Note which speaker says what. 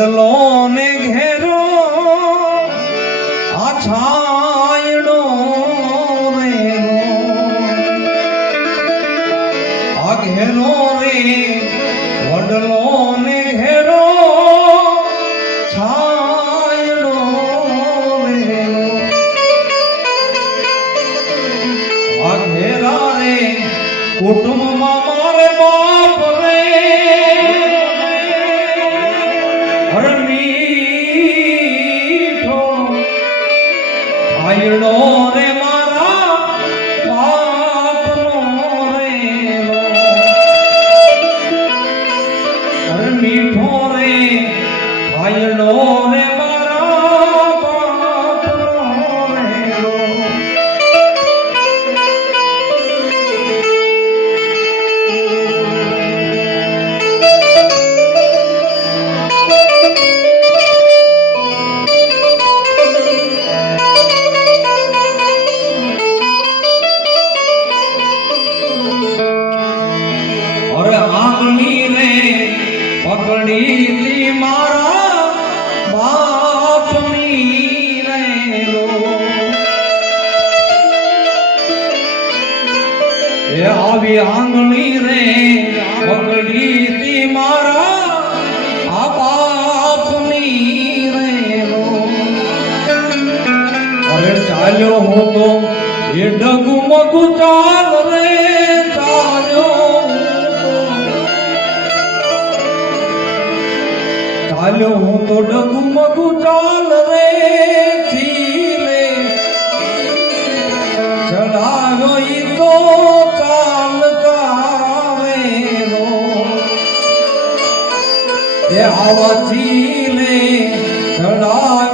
Speaker 1: વડલો ને ઘેરો આ રે આ ઘેરો રે વડલો ને ઘેરો છાયડો રે આ ઘેરા રે કુટુંબમાં છાયડો રે મારા આંગળી રે પકડી લી મારા બાપની રે લો એ આવી આંગણી રે પકડી લી મારા આ બાપની રે લો અરે ચાલ્યો હું તો એ ડગુ મગુ ચાલ. ચાલ્યો હું તો ડગુ મગુ ચાલ રે ખીલે. ચડાવ્યો ઈ તો ચાલ કાવેરો એ આવા ચીલે ચડાવ્યો